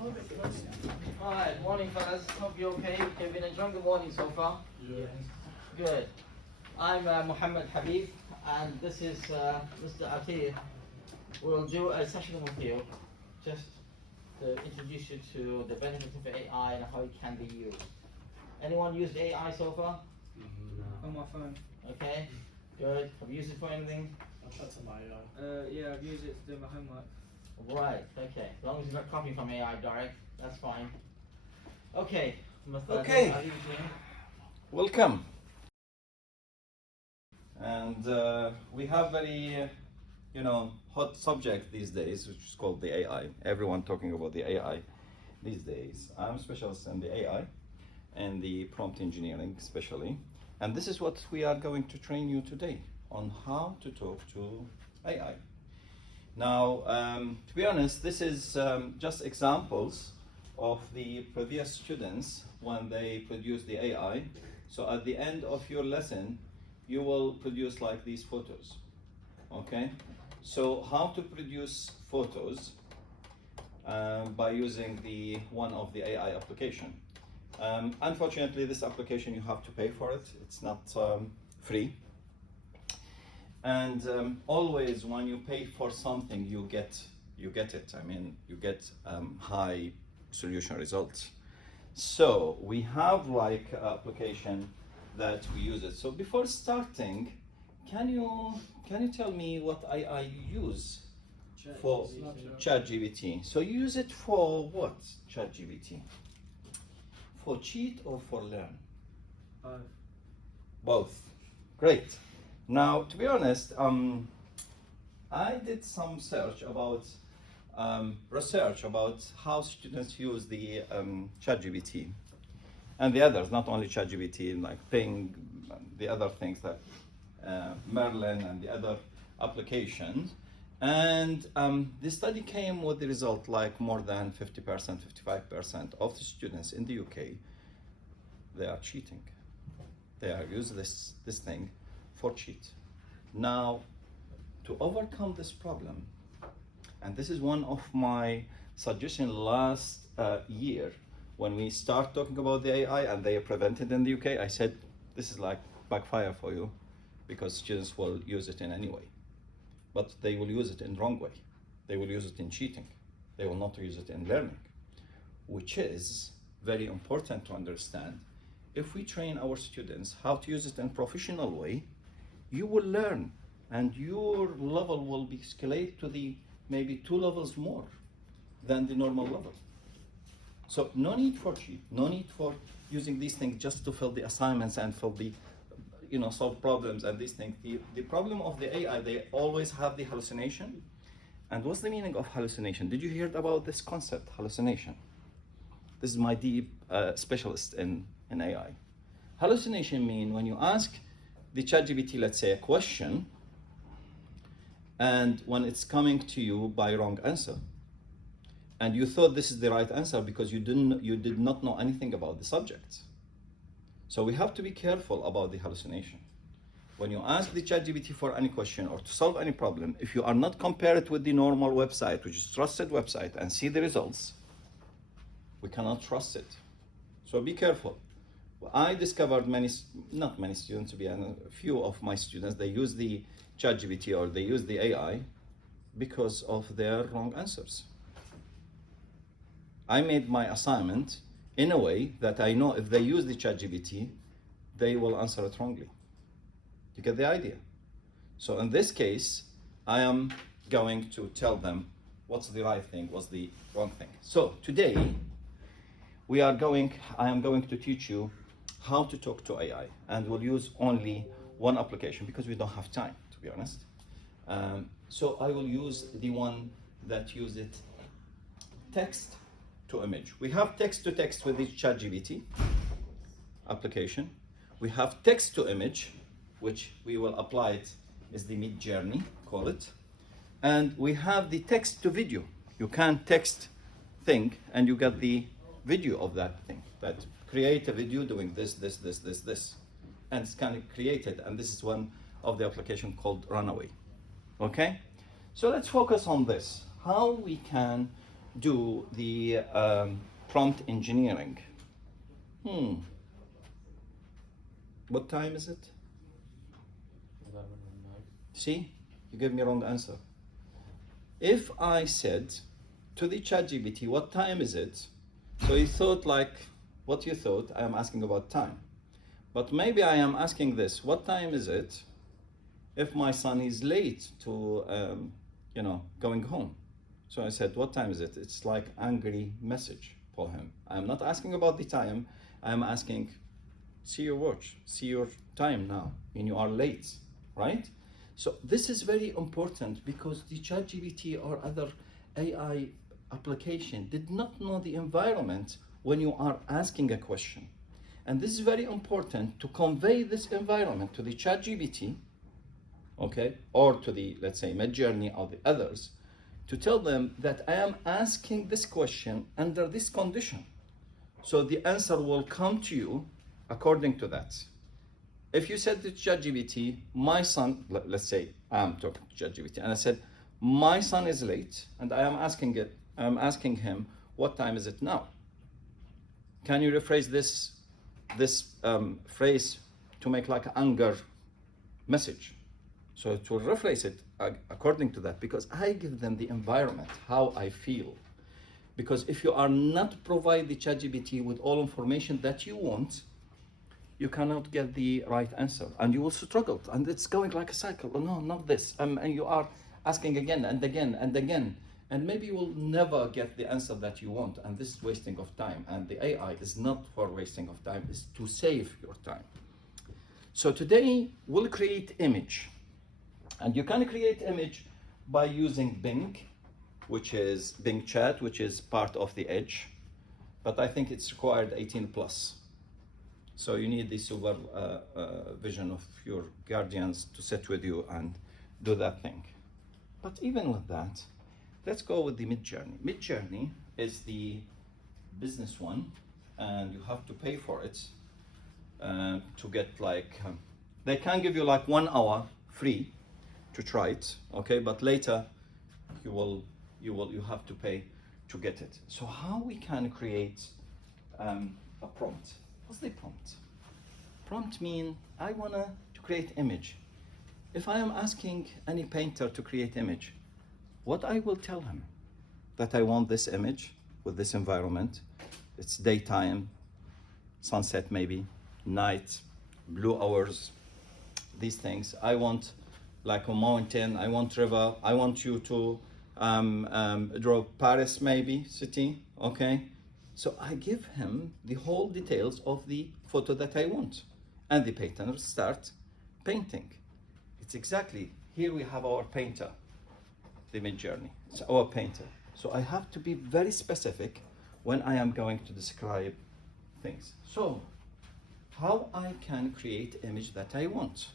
Alright, morning fellas. Hope you're okay. You've been enjoying the morning so far? Yes. Good. I'm Muhammad Habib, and this is Mr. Atheer. We'll do a session with you just to introduce you to the benefits of AI and how it can be used. Anyone used AI so far? On my phone. Okay, good. Have you used it for anything? I've tried some AI. Yeah, I've used it to do my homework. Right, okay. As long as you're not copying from AI direct, that's fine. Okay, Mr. Okay. Atheer, Welcome. And we have very, hot subject these days, which is called the AI. Everyone talking about the AI these days. I'm a specialist in the AI and the prompt engineering especially. And this is what we are going to train you today on how to talk to AI. Now, to be honest, this is just examples of the previous students when they produce the AI. So at the end of your lesson, you will produce like these photos, okay? So how to produce photos by using one of the AI application. Unfortunately, this application, you have to pay for it. It's not free. And always when you pay for something, you get it. I mean, you get high solution results. So we have like application that we use it. So before starting, can you tell me what AI you use for ChatGPT? So you use it for what, ChatGPT? For cheat or for learn? Both. Great. Now, to be honest, I did some research about how students use the ChatGPT and the others, not only ChatGPT, like Ping, the other things like Merlin and the other applications. And the study came with the result like more than 50%, 55% of the students in the UK, they are cheating. They are using this thing for cheat. Now, to overcome this problem, and this is one of my suggestions last year when we start talking about the AI and they are prevented in the UK, I said, this is like backfire for you because students will use it in any way, but they will use it in wrong way. They will use it in cheating. They will not use it in learning, which is very important to understand. If we train our students how to use it in a professional way, you will learn and your level will be escalate to the maybe 2 levels more than the normal level. So no need for cheat, no need for using these things just to fill the assignments and fill the, solve problems and these things. The problem of the AI, they always have the hallucination. And what's the meaning of hallucination? Did you hear about this concept, hallucination? This is my deep specialist in AI. Hallucination means when you ask the ChatGPT, let's say, a question, and when it's coming to you by wrong answer, and you thought this is the right answer because you did not know anything about the subject. So we have to be careful about the hallucination. When you ask the ChatGPT for any question or to solve any problem, if you are not compare it with the normal website, which is trusted website, and see the results, we cannot trust it. So be careful. I discovered not many students, to be honest, a few of my students, they use the ChatGPT or they use the AI because of their wrong answers. I made my assignment in a way that I know if they use the ChatGPT, they will answer it wrongly. You get the idea? So in this case, I am going to tell them what's the right thing, what's the wrong thing. So today, I am going to teach you how to talk to AI, and we'll use only one application because we don't have time, to be honest. So I will use the one that uses text to image. We have text to text with the ChatGPT application. We have text to image, which we will apply it is the Mid Journey, call it. And we have the text to video. You can text thing and you get the video of that thing. That create a video doing this. And it's kind of created, and this is one of the application called Runaway. Okay? So let's focus on this. How we can do the prompt engineering. What time is it? 11 midnight. See, you gave me wrong answer. If I said to the ChatGPT, what time is it? So he thought like what you thought, I am asking about time. But maybe I am asking this, what time is it if my son is late to, going home? So I said, what time is it? It's like angry message for him. I'm not asking about the time. I'm asking, see your watch, see your time now, and you are late, right? So this is very important because the ChatGPT or other AI application did not know the environment when you are asking a question. And this is very important to convey this environment to the ChatGPT, okay, or to the, let's say, Midjourney or the others, to tell them that I am asking this question under this condition. So the answer will come to you according to that. If you said to ChatGPT, my son, let's say I'm talking to ChatGPT, and I said, my son is late, and I'm asking him, what time is it now? Can you rephrase this phrase to make like an anger message? So to rephrase it according to that, because I give them the environment, how I feel. Because if you are not provide the ChatGPT with all information that you want, you cannot get the right answer, and you will struggle, and it's going like a cycle. Oh, no, not this, and you are asking again and again and again, and maybe you will never get the answer that you want, and this is wasting of time. And the AI is not for wasting of time; it's to save your time. So today we'll create image, and you can create image by using Bing, which is Bing Chat, which is part of the Edge, but I think it's required 18 plus. So you need the supervision of your guardians to sit with you and do that thing. But even with that, let's go with the Midjourney. Midjourney is the business one, and you have to pay for it to get like, they can give you like 1 hour free to try it, okay? But later you have to pay to get it. So how we can create a prompt? What's the prompt? Prompt mean I wanna to create image. If I am asking any painter to create image, what I will tell him? That I want this image with this environment. It's daytime, sunset maybe, night, blue hours, these things. I want like a mountain, I want river, I want you to draw Paris maybe, city, okay? So I give him the whole details of the photo that I want. And the painter start painting. It's exactly, here we have our painter, the Midjourney. It's our painter. So I have to be very specific when I am going to describe things. So how I can create image that I want?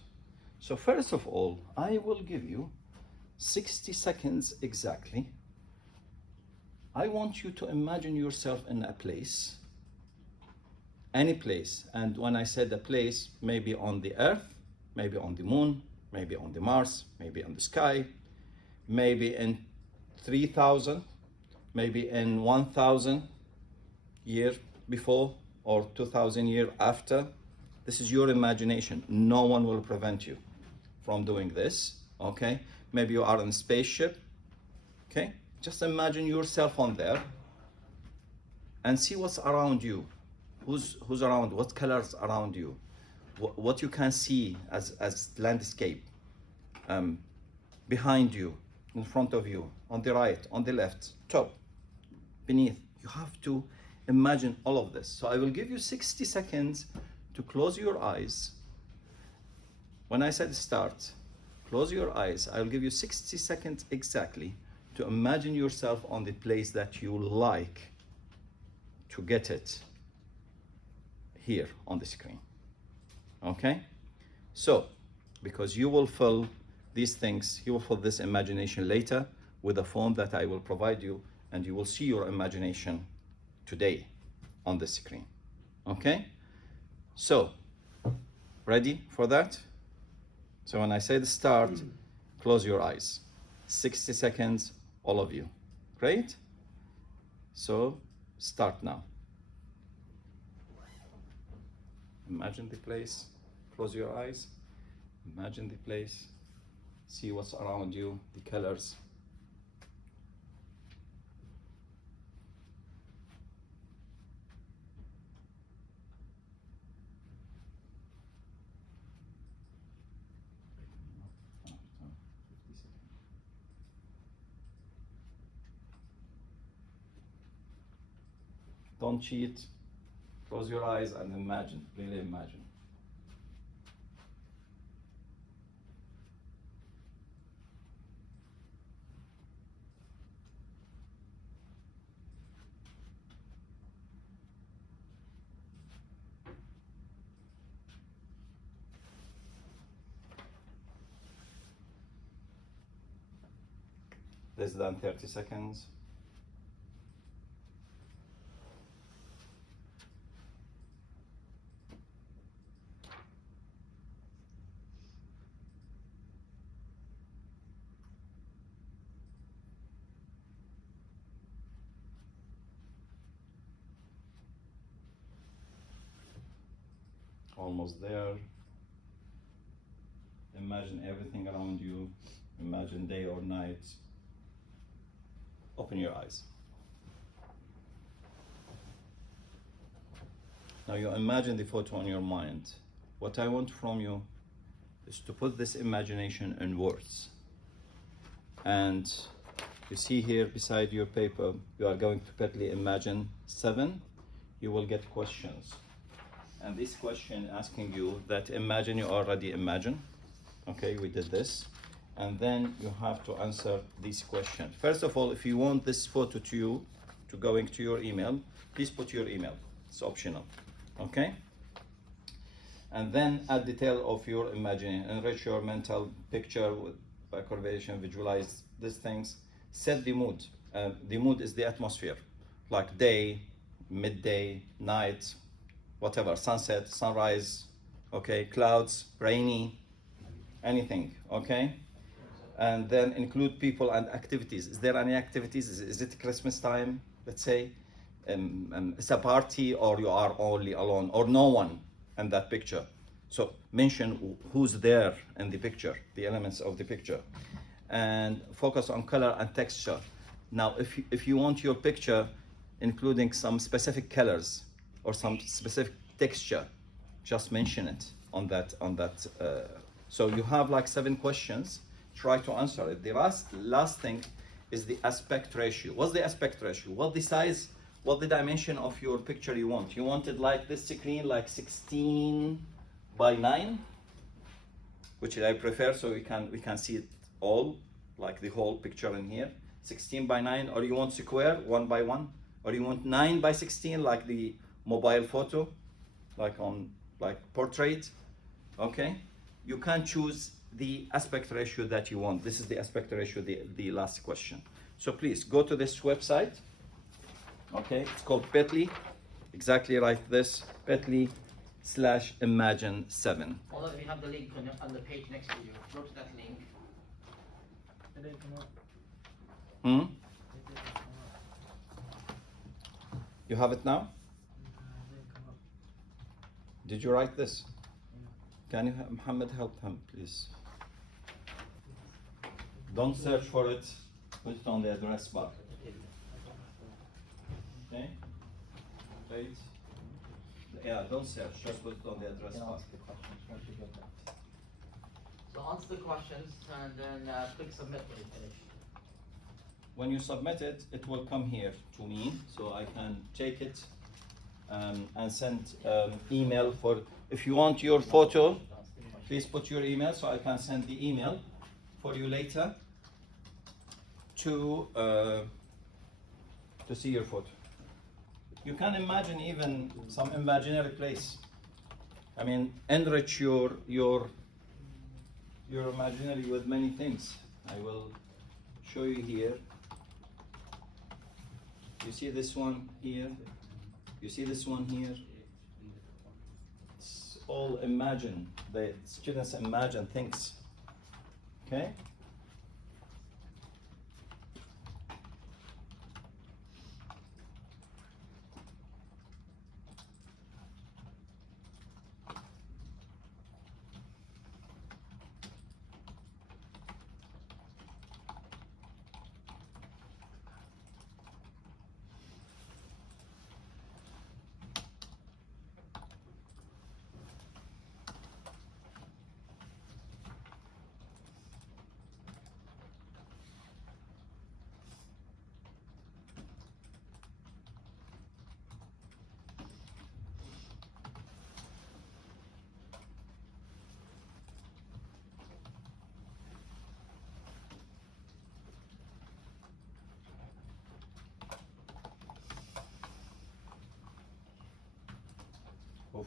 So first of all, I will give you 60 seconds exactly. I want you to imagine yourself in a place, any place. And when I said a place, maybe on the earth, maybe on the moon, maybe on the Mars, maybe on the sky, maybe in 3,000, maybe in 1,000 years before or 2,000 years after. This is your imagination. No one will prevent you from doing this, okay? Maybe you are in a spaceship, okay? Just imagine yourself on there and see what's around you. Who's around, what colors around you, what you can see as landscape, behind you, in front of you, on the right, on the left, top, beneath. You have to imagine all of this. So I will give you 60 seconds to close your eyes. When I said start, close your eyes. I'll give you 60 seconds exactly to imagine yourself on the place that you like to get it here on the screen. Okay? So, because you will fill these things, you will fill this imagination later with a form that I will provide you, and you will see your imagination today on the screen. Okay? So, ready for that? So when I say the start, close your eyes. 60 seconds, all of you. Great? So start now. Imagine the place, close your eyes, imagine the place, see what's around you, the colors. Don't cheat. Close your eyes and imagine, really imagine. Less than 30 seconds. Almost there. Imagine everything around you. Imagine day or night. Open your eyes. Now you imagine the photo in your mind. What I want from you is to put this imagination in words. And you see here beside your paper, you are going to quickly imagine 7. You will get questions. And this question asking you that imagine you already imagine. Okay, we did this. And then you have to answer these questions. First of all, if you want this photo to going to your email, please put your email. It's optional. Okay? And then add detail of your imagining. Enrich your mental picture with by curvation, visualize these things. Set the mood. The mood is the atmosphere, like day, midday, night, whatever, sunset, sunrise, okay, clouds, rainy, anything, okay? And then include people and activities. Is there any activities? Is it Christmas time, let's say? It's a party, or you are only alone, or no one in that picture. So mention who's there in the picture, the elements of the picture. And focus on color and texture. Now, if you want your picture including some specific colors or some specific texture, just mention it on that. So you have like 7 questions. Try to answer it. The last thing is the aspect ratio. What's the aspect ratio? What the size, what the dimension of your picture you want? You want it like this screen, like 16 by 9, which I prefer, so we can see it all, like the whole picture in here. 16 by 9, or you want square, 1 by 1, or you want 9 by 16, like the mobile photo, like portrait. Okay, you can choose the aspect ratio that you want. This is the aspect ratio, the last question. So please go to this website. Okay, it's called Petly. Exactly like this, Petly/Imagine7. Although we have the link on the page next to you. Go to that link. It didn't come up. Hmm? It didn't come up. You have it now? It didn't come up. Did you write this? Yeah. Can you, Muhammad, help him, please? Don't search for it. Put it on the address bar. Okay? Right? Yeah, don't search. Just put it on the address bar. Answer the questions once you get that. So answer the questions and then click submit when you finish. When you submit it, it will come here to me, so I can take it and send email for. If you want your photo, please put your email so I can send the email for you later to see your photo. You can imagine even some imaginary place. I mean, enrich your imaginary with many things. I will show you here. You see this one here? You see this one here? It's all imagine. The students imagine things. Okay?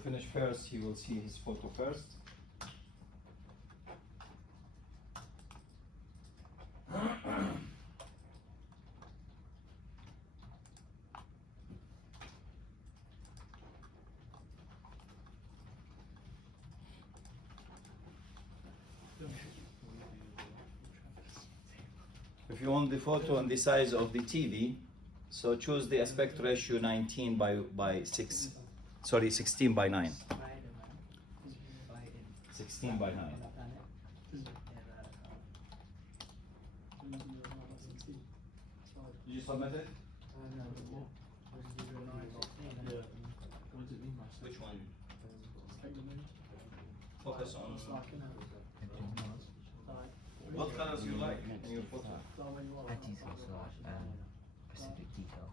finish first, he will see his photo first. If you want the photo and the size of the TV, so choose the aspect ratio 19 by 6. Sorry, 16 by 9. 16 by 9. Did you submit it? Which one? Focus on what colors you like in your photo. Atheer's also like acidic detail.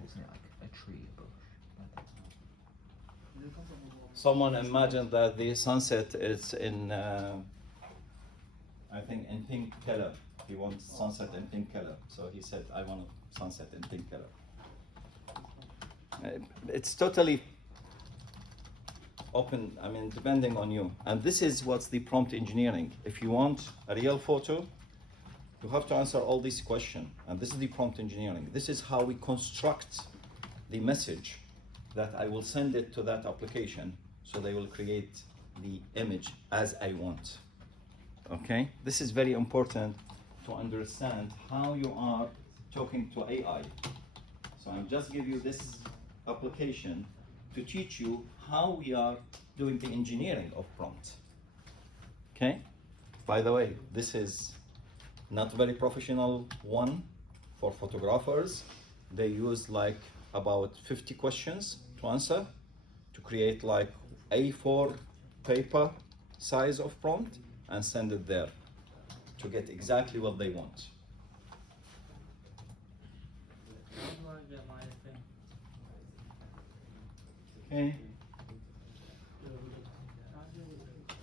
Wasn't it like a tree, a bush? Someone imagined that the sunset is in, I think, in pink color. He wants sunset in pink color, so he said, "I want a sunset in pink color." It's totally open. I mean, depending on you. And this is what's the prompt engineering. If you want a real photo, you have to answer all these questions. And this is the prompt engineering. This is how we construct the message that I will send it to that application, so they will create the image as I want. Okay? This is very important to understand how you are talking to AI. So I'm just give you this application to teach you how we are doing the engineering of prompt. Okay? By the way, this is not very professional one for photographers. They use like about 50 questions to answer to create like A4 paper size of prompt and send it there to get exactly what they want. Okay.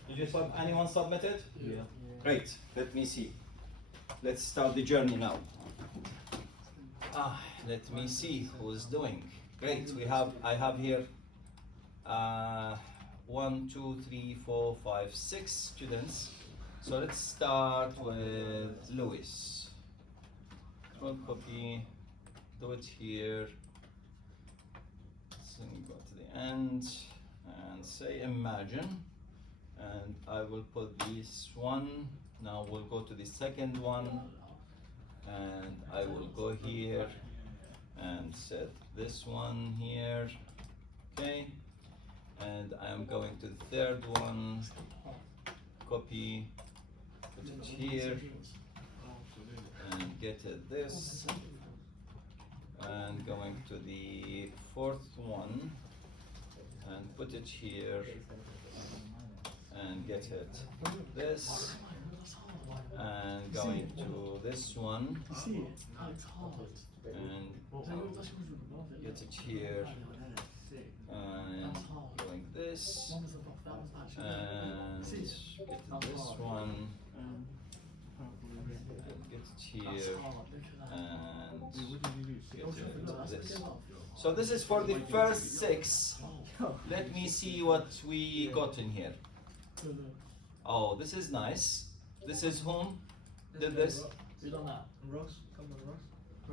Did you anyone submit it? Yeah. Great. Let me see. Let's start the journey now. Let me see who's doing. Great. I have here 1, 2, 3, 4, 5, 6 students. So let's start with Louis. Control copy. Do it here. So you go to the end and say imagine, and I will put this one. Now we'll go to the second one, and I will go here and set this one here. Okay, and I'm going to the third one. Copy, put it here, and get it this. And going to the fourth one and put it here and get it this, and going to this one and get it here and going this and get it this one and get it here and get it this. So this is for the first 6. Let me see what we got in here. Oh, this is nice. This is whom did this? We done that. Ross, come on,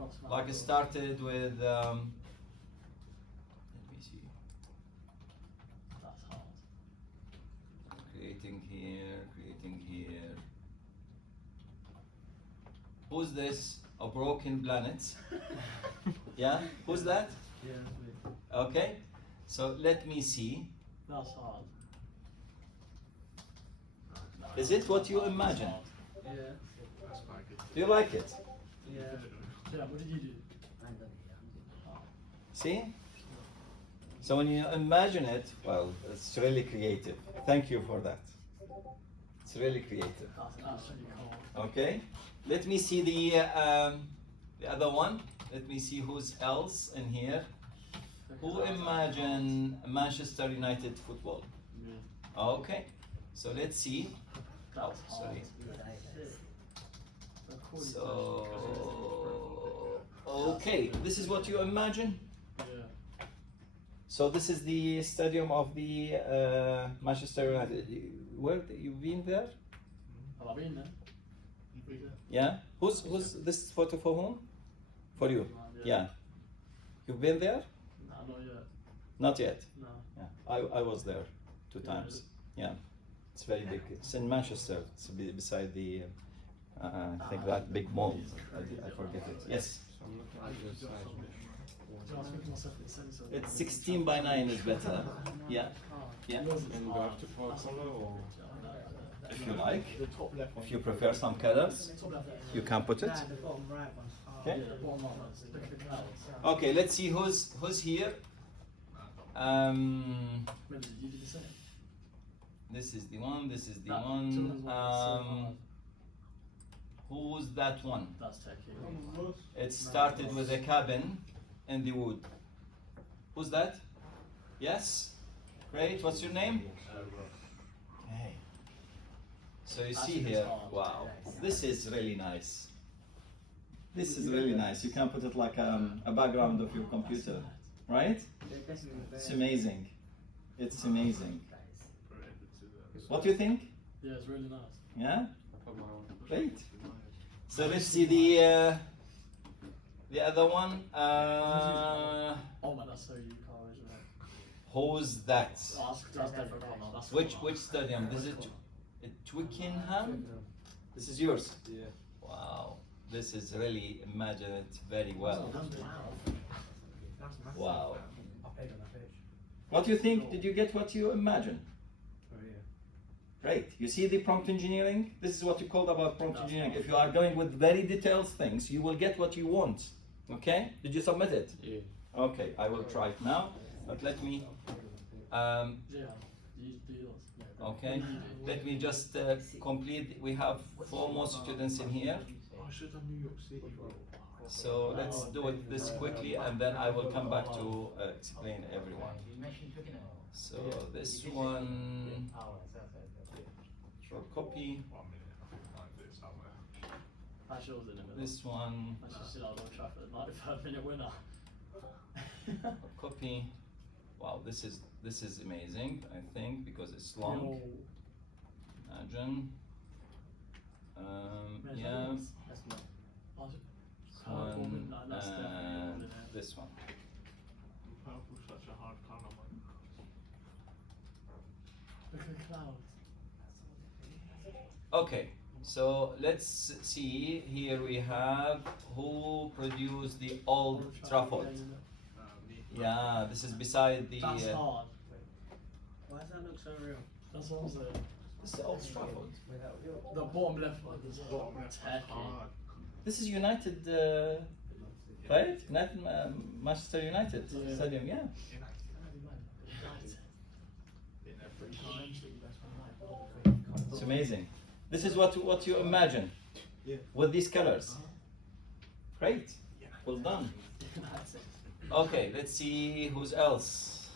Ross. Like it started with let me see. That's hard. Creating here. Who's this? A broken planet. Yeah? Who's that? Yeah, that's me. Okay. So let me see. That's hard. Is it what you imagine? Yeah. Do you like it? Yeah. Yeah, what did you do? See? So when you imagine it, well, it's really creative. Thank you for that. It's really creative. That's really cool. Okay. Let me see the other one. Let me see who's else in here. Who imagine Manchester United football? Okay. So let's see. Oh, sorry. So okay, this is what you imagine. Yeah. So this is the stadium of the Manchester United. Where you've been there? Have I been there? Yeah. Who's this photo for whom? For you. Yeah. You've been there? No, not yet. Not yet. No. Yeah. I was there 2 times. Yeah. It's very big. It's in Manchester. It's beside the I think that big mall. I forget it. Yes. I'm looking at the size. So I was thinking myself in the sense of. It's 16 by 9 is better. Yeah. Yeah. And do I have to put a color or? If you like. The top left one. If you prefer some colors, Top left. you can put it. The bottom right one's hard. Okay. Yeah, the bottom one. Look at the clouds. Okay, let's see who's here. Remember, you did the same. This is the one. This is the That one. children's one is so hard. Who's that one? That's techie. It started with a cabin in the wood. Who's that? Yes. Great. What's your name? Okay. So you see Actually, here. it's hard. Wow. This is really nice. This is really nice. You can put it like a background of your computer, right? It's amazing. It's amazing. What do you think? Yeah, it's really nice. Yeah. Put my own. Great. So let's see the other one. Oh man, that's so you, Carl, isn't it? Who's that? That's different colour. That's Which stadium? This is Twickenham. This is yours. Yeah. Wow. This is really imagine it very well. Wow. What do you think? Did you get what you imagined? Great. You see the prompt engineering? This is what you called about prompt engineering. If you are going with very detailed things, you will get what you want. Okay? Did you submit it? Yeah. Okay, I will try it now. But let me. Yeah, you do yours. Yeah. Okay. Let me just complete. We have 4 more students in here. I should have New York City. So let's do it this quickly, and then I will come back to explain everyone. So this one. Short copy. That's yours in the middle. This one. That's just Old Trafford, 95-minute winner. Copy. Wow, this is amazing. I think because it's long. Imagine. Yeah. That's not. One That's definitely and this one. Purple's such a hard colour, man. Look at the clouds. Okay, so let's see. Here we have who produced the Old Trafford. Yeah, this is beside the. That's hard. Why does that look so real? That's what I'm saying. This is Old Trafford. The bottom left one is techie. Hard. This is United, right? United, Manchester United Yeah. Stadium. Yeah. It's amazing. This is what you imagine with these colors. Great. Well done. Okay, let's see who's else.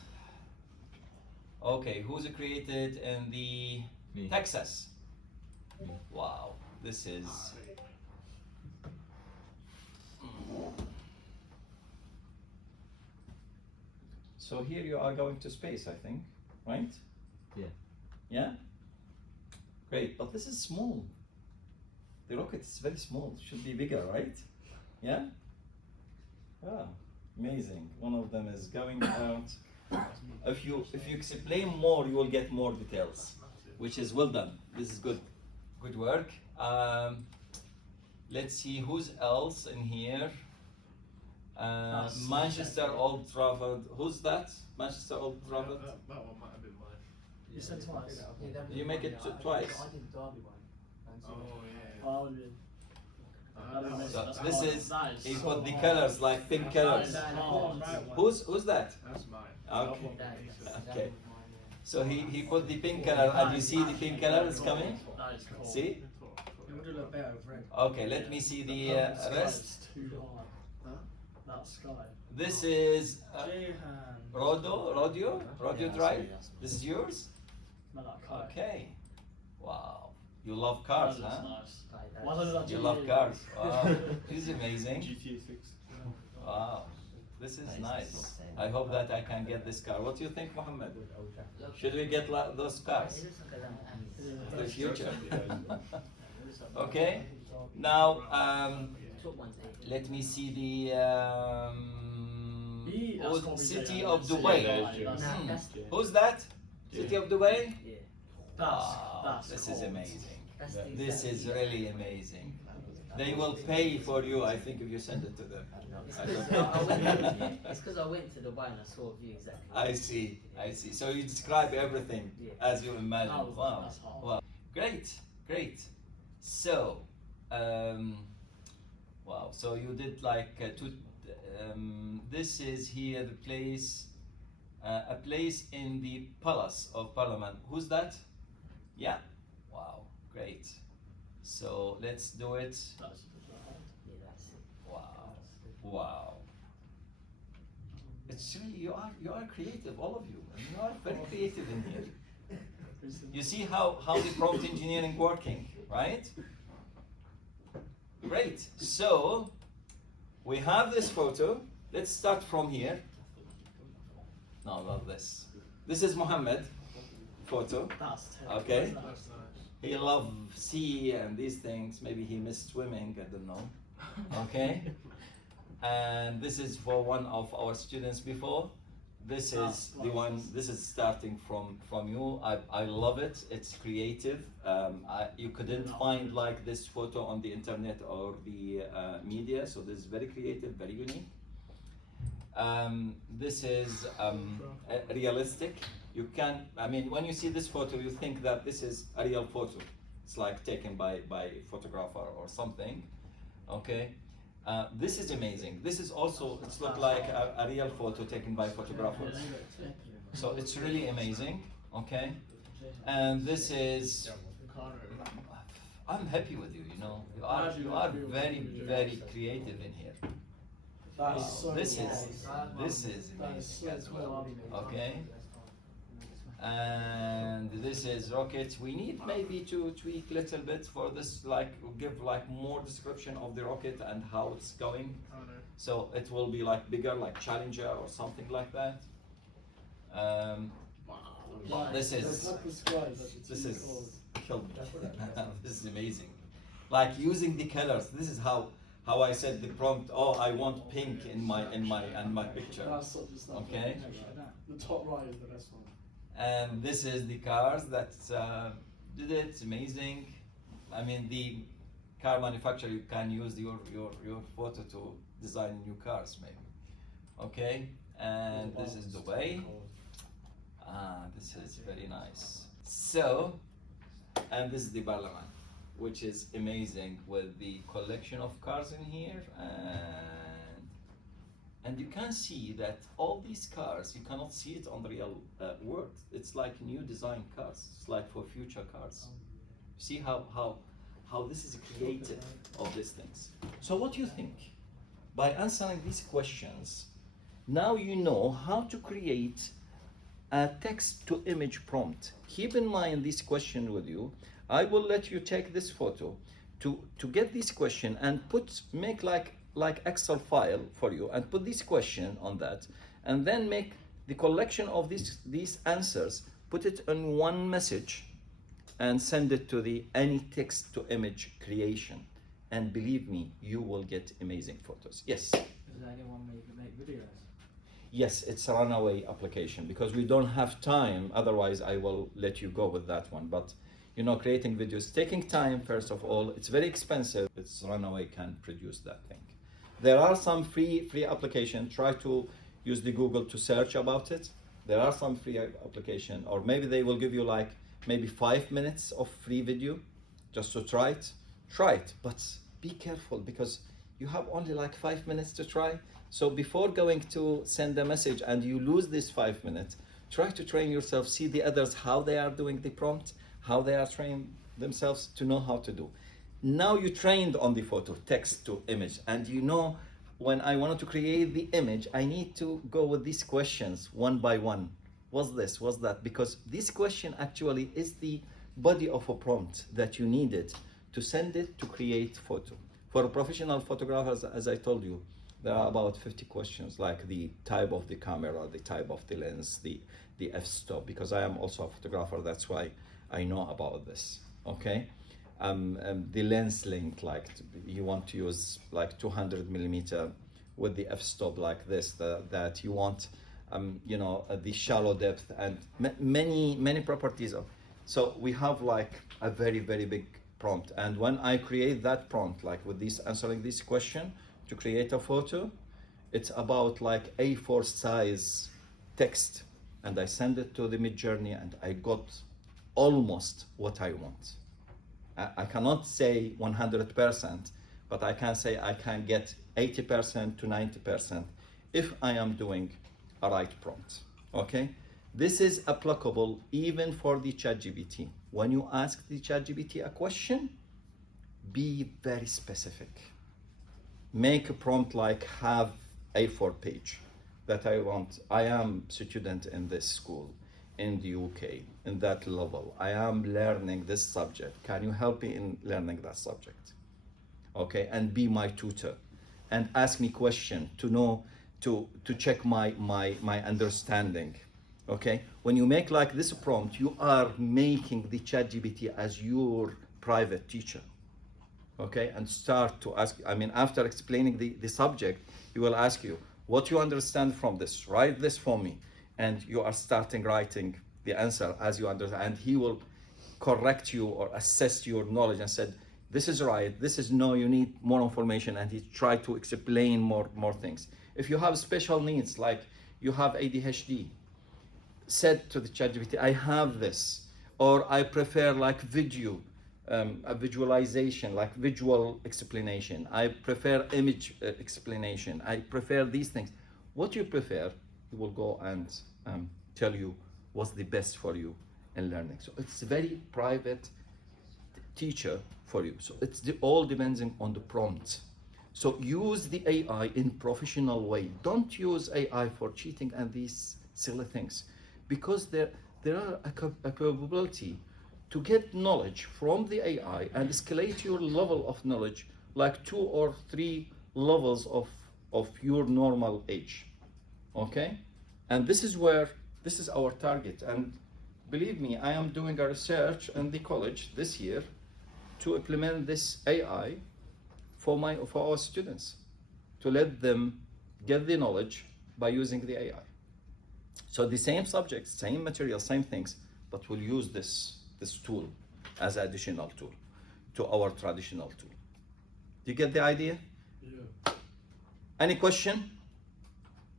Okay, who's created in the Me. Texas? Wow, this is. So here you are going to space, I think, right? Yeah. Yeah? Great, but this is small. The rocket is very small, should be bigger, right? Yeah? Ah, amazing. One of them is going out. If you explain more, you will get more details, which is well done. This is good. Good work. Let's see who's else in here. Manchester Old Trafford. Who's that? Manchester Old Trafford. That one might have been mine. You said twice. You make it twice. Oh yeah. Oh, I would be. So That's this hard. is That is he so put the hard. colors like pink colors. That is hard. Who's that? That's mine. Okay. That one decent. Okay. So he put the pink color, and you see the pink color is coming. That is cool. See? It would have looked better with red. Okay. Let me see the rest. It's too hard. That sky. This is Jehan. Rodeo Drive. This is yours. Man, that car. Okay. Wow. You love cars, That looks huh? nice. Why don't You that love GTA? cars. Wow. This is amazing. GTA 6. Wow. This is That is nice. insane. I hope that I can get this car. What do you think, Mohammed? Should we get those cars for the future? Okay. Now, let me see the city of Dubai. Who's that? City of Dubai? Wow, this is amazing. This is really amazing. They will pay for you, I think, if you send it to them. It's because I went to Dubai and I saw a view exactly. I see, I see. So you describe everything as you imagine. Wow, wow. Great, great. So, wow. So you did like this is here the place, a place in the Palace of Parliament. Who's that? Yeah. Wow, great. So let's do it. Yeah, that's it. Wow, wow. It's really you are creative, all of you. You are very creative in here. You see how the prompt engineering working, right? Great. So we have this photo. Let's start from here. No, not this. This is Mohammed photo. Okay. That's nice. He loves sea and these things. Maybe he missed swimming. I don't know. Okay. And this is for one of our students before. This is the one. This is starting from you. I love it. It's creative. You couldn't find like this photo on the internet or the media. So this is very creative, very unique. This is realistic. You can, I mean, when you see this photo, you think that this is a real photo. It's like taken by a photographer or something. Okay. This is amazing. This is also, it's look like a real photo taken by photographers. So it's really amazing. Okay. And this is, I'm happy with you, you know. You are very, very creative in here. Wow. This is amazing as well. Okay. And this is rocket. We need maybe to tweak a little bit for this, like give like more description of the rocket and how it's going. So it will be like bigger, like Challenger or something like that. This is killed me. This is amazing. Like using the colors. This is how I said the prompt. Oh, I want pink in my picture. Okay. The top right is the best one. And this is the cars that did it. It's amazing. I mean, the car manufacturer, you can use your photo to design new cars, maybe. Okay. And this is Dubai. This is very nice. So, and this is the Parliament, which is amazing with the collection of cars in here, and you can see that all these cars, you cannot see it on the real world. It's like new design cars. It's like for future cars. See how this is creative of these things. So what do you think? By answering these questions, now you know how to create a text-to-image prompt. Keep in mind this question with you. I will let you take this photo to get this question and make like Excel file for you and put this question on that, and then make the collection of these answers, put it in one message and send it to the any text-to-image creation. And believe me, you will get amazing photos. Yes? Does anyone make videos? Yes, it's a runaway application because we don't have time. Otherwise, I will let you go with that one. But you know, creating videos, taking time, first of all, it's very expensive. It's runaway can produce that thing. There are some free applications. Try to use the Google to search about it. There are some free application, or maybe they will give you like maybe 5 minutes of free video just to try it. Try it, but be careful because you have only like 5 minutes to try. So before going to send a message and you lose this 5 minutes, try to train yourself, see the others, how they are doing the prompt, how they are trained themselves to know how to do. Now you trained on the photo, text to image, and you know when I wanted to create the image, I need to go with these questions one by one. What's this, what's that? Because this question actually is the body of a prompt that you needed to send it to create photo. For professional photographers, as I told you, There are about 50 questions, like the type of the camera, the type of the lens, the f-stop, because I am also a photographer, that's why I know about this, okay? The lens length, like you want to use like 200 millimeter with the f-stop like this, that you want, you know, the shallow depth and many properties of. So we have like a very big prompt, and when I create that prompt, like with this answering this question to create a photo, it's about like A4 size text, and I send it to the Midjourney, and I got almost what I want. I cannot say 100%, but I can say I can get 80% to 90% if I am doing a right prompt, okay? This is applicable even for the ChatGPT. When you ask the ChatGPT a question, be very specific. Make a prompt like have A4 page that I want. I am student in this school in the UK, in that level. I am learning this subject. Can you help me in learning that subject? Okay, and be my tutor. And ask me question to know, to check my understanding. Okay, when you make like this prompt, you are making the ChatGPT as your private teacher. Okay, and start to ask, I mean, after explaining the subject, he will ask you, what you understand from this, write this for me. And you are starting writing the answer as you understand, and he will correct you or assess your knowledge and said, this is right, this is no, you need more information, and he try to explain more things. If you have special needs, like you have ADHD, said to the ChatGPT, I have this, or I prefer like video, a visualization, like visual explanation. I prefer image explanation. I prefer these things. What you prefer, he will go and tell you what's the best for you in learning. So it's a very private teacher for you. So it's all depending on the prompt. So use the AI in professional way. Don't use AI for cheating and these silly things, because there are a capability to get knowledge from the AI and escalate your level of knowledge like 2 or 3 levels of your normal age. Okay? And this is our target. And believe me, I am doing a research in the college this year to implement this AI for our students, to let them get the knowledge by using the AI. So the same subjects, same material, same things, but we'll use this tool as an additional tool to our traditional tool. Do you get the idea? Yeah. Any question?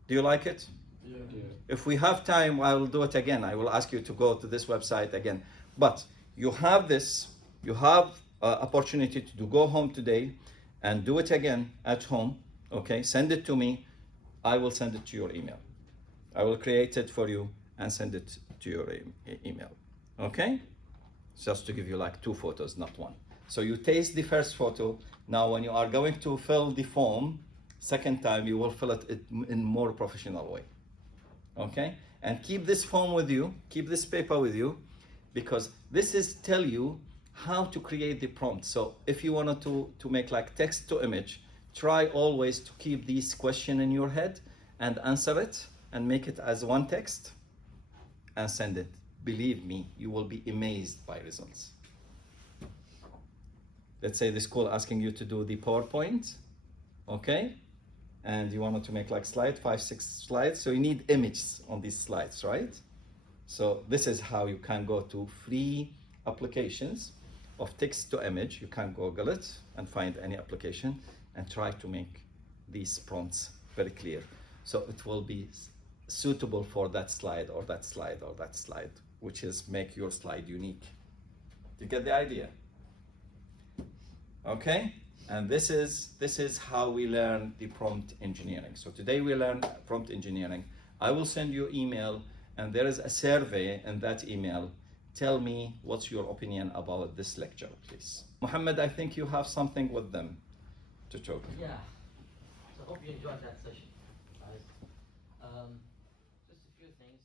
Do you like it? Yeah. If we have time, I will do it again. I will ask you to go to this website again. But you have this, you have opportunity to go home today and do it again at home, okay? Send it to me, I will send it to your email. I will create it for you and send it to your email, okay? Just to give you like 2 photos, not 1. So you taste the first photo. Now when you are going to fill the form, second time you will fill it in more professional way, okay? And keep this form with you, keep this paper with you, because this is tell you how to create the prompt. So if you wanted to make like text to image, try always to keep this question in your head and answer it and make it as one text and send it. Believe me, you will be amazed by results. Let's say the school asking you to do the PowerPoint, okay? And you wanted to make like slide, 5-6 slides. So you need images on these slides, right? So this is how you can go to free applications of text to image. You can Google it and find any application and try to make these prompts very clear. So it will be suitable for that slide or that slide or that slide, which is make your slide unique. Do you get the idea? Okay, and this is how we learn the prompt engineering. So today we learn prompt engineering. I will send you email, and there is a survey in that email. Tell me what's your opinion about this lecture, please. Mohammed, I think you have something with them to talk. Yeah. So I hope you enjoyed that session, guys. Just a few things.